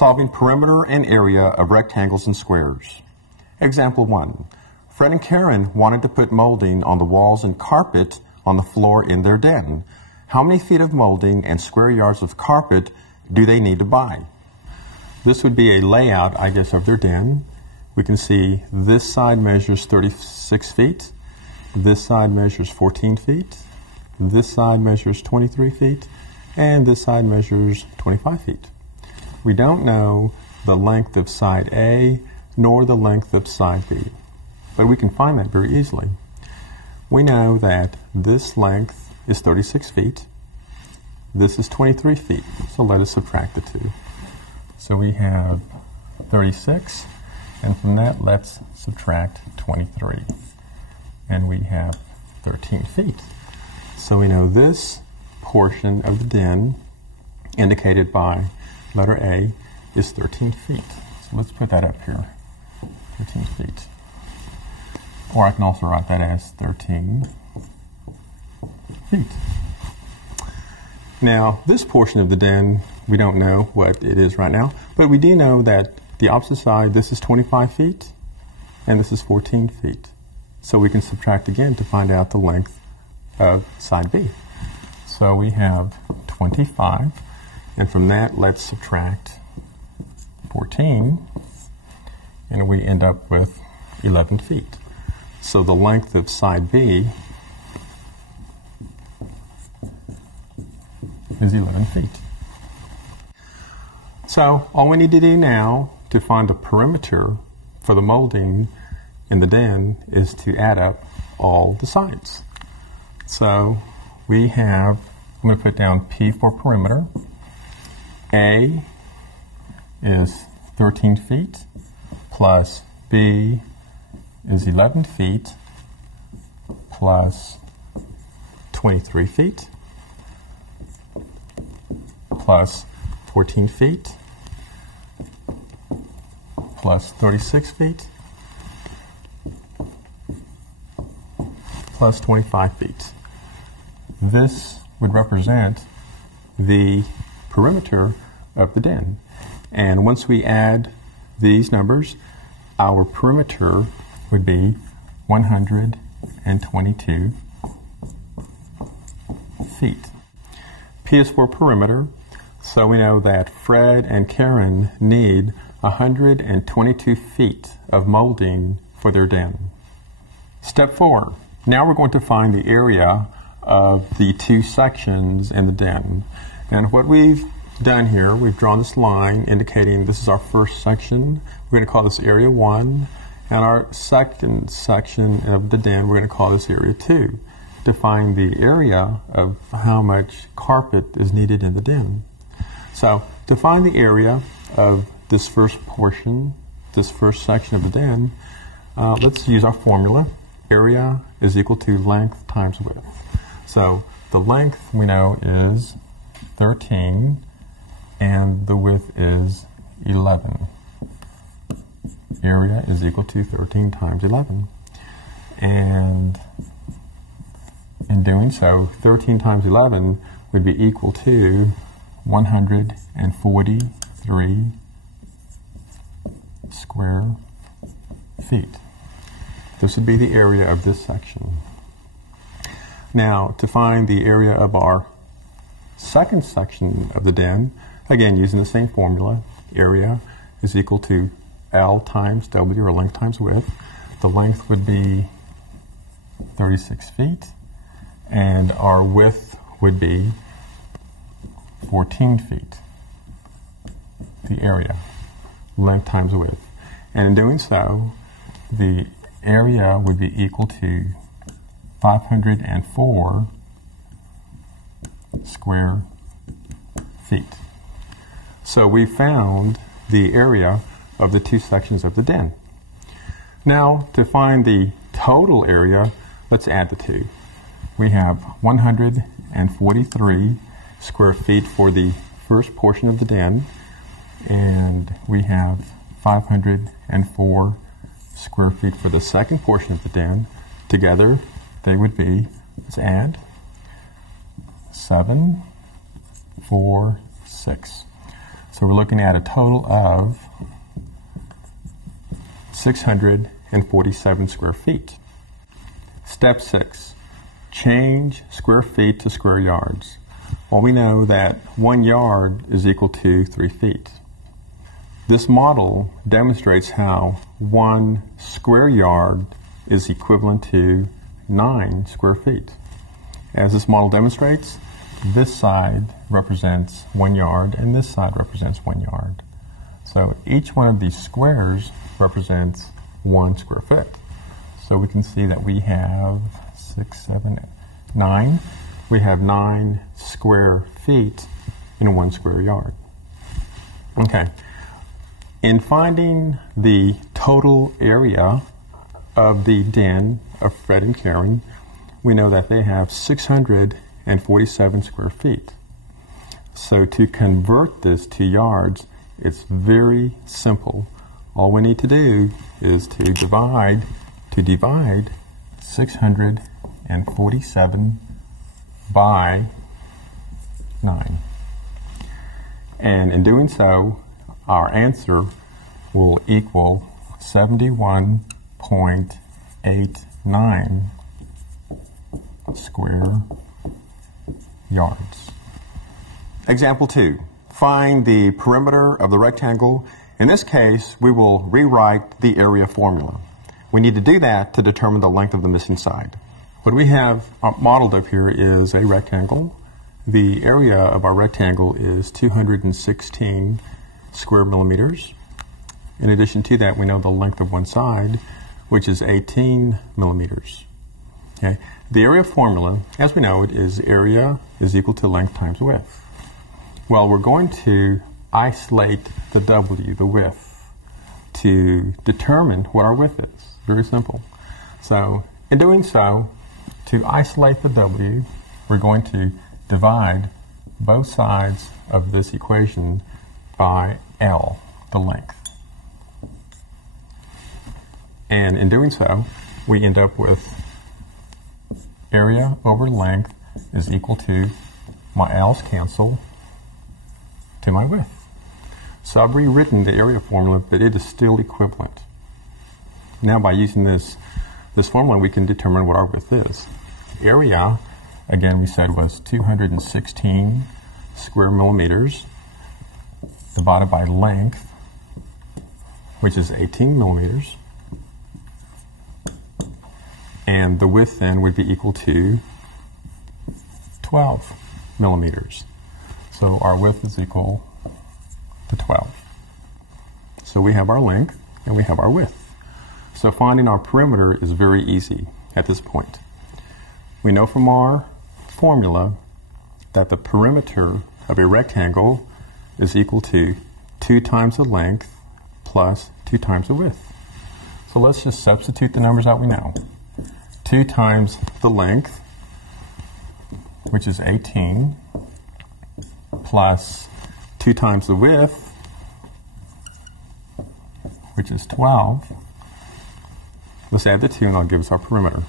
Solving perimeter and area of rectangles and squares. Example 1. Fred and Karen wanted to put molding on the walls and carpet on the floor in their den. How many feet of molding and square yards of carpet do they need to buy? This would be a layout, I guess, of their den. We can see this side measures 36 feet. This side measures 14 feet. This side measures 23 feet. And this side measures 25 feet. We don't know the length of side A nor the length of side B, but we can find that very easily. We know that this length is 36 feet. This is 23 feet, so let us subtract the two. So we have 36, and from that let's subtract 23. And we have 13 feet. So we know this portion of the den, indicated by letter A, is 13 feet. So let's put that up here, 13 feet. Or I can also write that as 13 feet. Now, this portion of the den, we don't know what it is right now, but we do know that the opposite side, this is 25 feet, and this is 14 feet. So we can subtract again to find out the length of side B. So we have 25, and from that, let's subtract 14, and we end up with 11 feet. So the length of side B is 11 feet. So all we need to do now to find the perimeter for the molding in the den is to add up all the sides. So we have, I'm going to put down P for perimeter. A is 13 feet plus B is 11 feet plus 23 feet plus 14 feet plus 36 feet plus 25 feet. This would represent the perimeter of the den. And once we add these numbers, our perimeter would be 122 feet. P is for perimeter, so we know that Fred and Karen need 122 feet of molding for their den. Step 4. Now we're going to find the area of the two sections in the den. And what we've done here, we've drawn this line indicating this is our first section. We're going to call this area 1. And our second section of the den, we're going to call this area 2. To find the area of how much carpet is needed in the den. So to find the area of this first portion, this first section of the den, let's use our formula. Area is equal to length times width. So the length we know is 13 and the width is 11. Area is equal to 13 times 11. And in doing so, 13 times 11 would be equal to 143 square feet. This would be the area of this section. Now, to find the area of our second section of the den, again, using the same formula, area is equal to L times W, or length times width. The length would be 36 feet, and our width would be 14 feet. The area, length times width. And in doing so, the area would be equal to 504 square feet. So we found the area of the two sections of the den. Now, to find the total area, let's add the two. We have 143 square feet for the first portion of the den, and we have 504 square feet for the second portion of the den. Together, they would be, let's add, 7, 4, 6. So we're looking at a total of 647 square feet. Step 6, change square feet to square yards. Well, we know that 1 yard is equal to 3 feet. This model demonstrates how 1 square yard is equivalent to 9 square feet. As this model demonstrates, this side represents 1 yard and this side represents 1 yard. So each one of these squares represents 1 square foot. So we can see that we have 6, 7, 9. We have 9 square feet in 1 square yard. Okay. In finding the total area of the den of Fred and Karen, we know that they have 647 square feet. So to convert this to yards, it's very simple. All we need to do is to divide 647 by 9. And in doing so, our answer will equal 71.89 square yards. Example 2. Find the perimeter of the rectangle. In this case, we will rewrite the area formula. We need to do that to determine the length of the missing side. What we have modeled up here is a rectangle. The area of our rectangle is 216 square millimeters. In addition to that, we know the length of one side, which is 18 millimeters. Okay. The area formula, as we know it, is area is equal to length times width. Well, we're going to isolate the W, the width, to determine what our width is. Very simple. So, in doing so, to isolate the W, we're going to divide both sides of this equation by L, the length. And in doing so, we end up with area over length is equal to my L's cancel to my width. So I've rewritten the area formula, but it is still equivalent. Now by using this formula, we can determine what our width is. Area, again, we said was 216 square millimeters divided by length, which is 18 millimeters. And the width then would be equal to 12 millimeters. So our width is equal to 12. So we have our length and we have our width. So finding our perimeter is very easy at this point. We know from our formula that the perimeter of a rectangle is equal to 2 times the length plus 2 times the width. So let's just substitute the numbers out we know. 2 times the length, which is 18, plus 2 times the width, which is 12. Let's add the 2 and that'll give us our perimeter.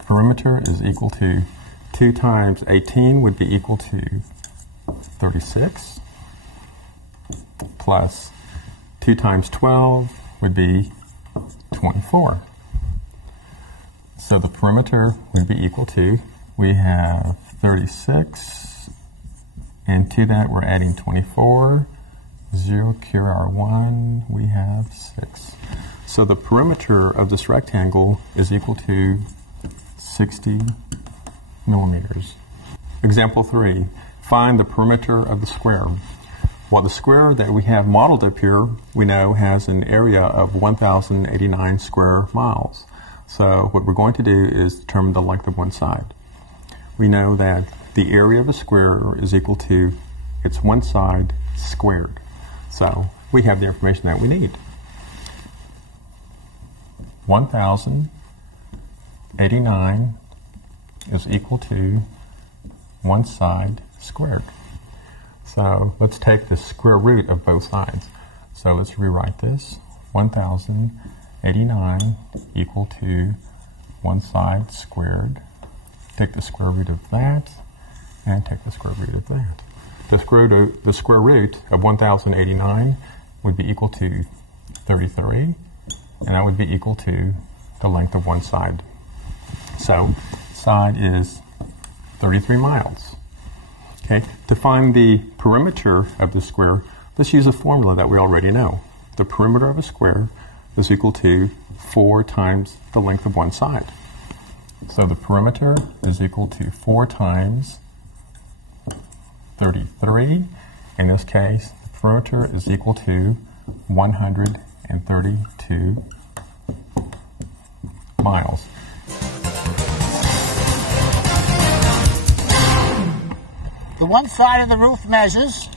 Perimeter is equal to 2 times 18 would be equal to 36, plus 2 times 12 would be 24. So the perimeter would be equal to, we have 36, and to that we're adding 24, 0, carry our 1, we have 6. So the perimeter of this rectangle is equal to 60 millimeters. Example 3, find the perimeter of the square. Well, the square that we have modeled up here, we know has an area of 1,089 square miles. So what we're going to do is determine the length of one side. We know that the area of a square is equal to its one side squared. So we have the information that we need. 1,089 is equal to one side squared. So let's take the square root of both sides. So let's rewrite this. 1,089 equal to one side squared. Take the square root of that and take the square root of that. the square root of 1,089 would be equal to 33, and that would be equal to the length of one side. So side is 33 miles. Okay, to find the perimeter of the square, let's use a formula that we already know. The perimeter of a square is equal to 4 times the length of one side. So the perimeter is equal to 4 times 33. In this case, the perimeter is equal to 132 miles. The one side of the roof measures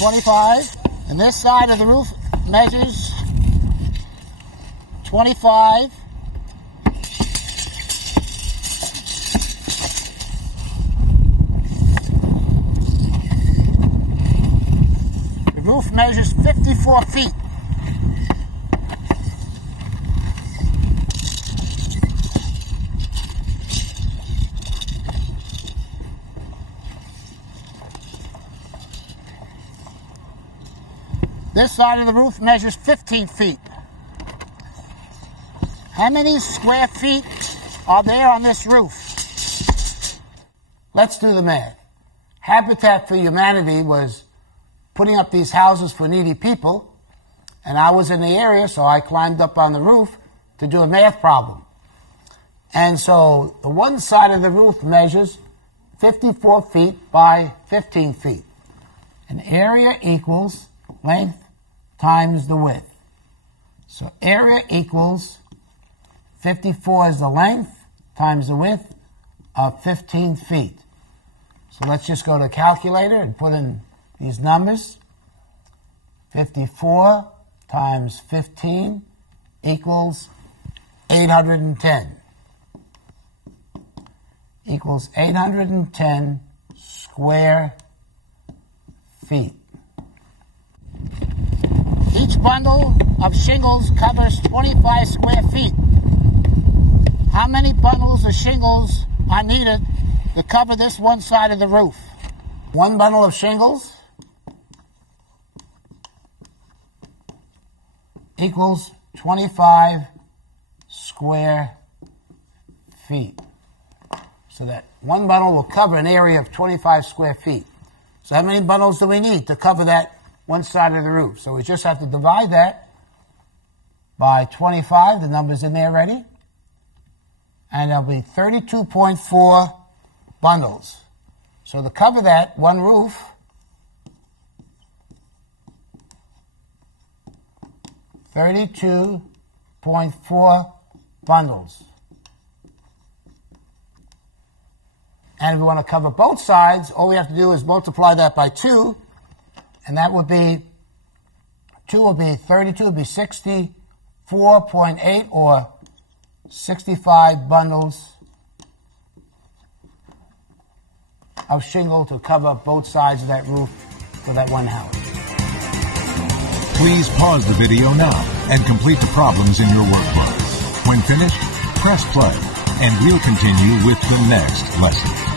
25, and this side of the roof measures 25. The roof measures 54 feet. This side of the roof measures 15 feet. How many square feet are there on this roof? Let's do the math. Habitat for Humanity was putting up these houses for needy people, and I was in the area, so I climbed up on the roof to do a math problem. And so the one side of the roof measures 54 feet by 15 feet. And area equals length times the width. So area equals 54 is the length times the width of 15 feet. So let's just go to the calculator and put in these numbers. 54 times 15 equals 810. Equals 810 square feet. Each bundle of shingles covers 25 square feet. How many bundles of shingles are needed to cover this one side of the roof? One bundle of shingles equals 25 square feet. So that one bundle will cover an area of 25 square feet. So how many bundles do we need to cover that one side of the roof? So we just have to divide that by 25. The number's in there already. And there'll be 32.4 bundles. So to cover that one roof, $32.4 bundles. And if we want to cover both sides, all we have to do is multiply that by 2, and that would be, 2 will be 32, will be 64.8, or 65 bundles of shingle to cover both sides of that roof for that one house. Please pause the video now and complete the problems in your workbook. When finished, press play, and we'll continue with the next lesson.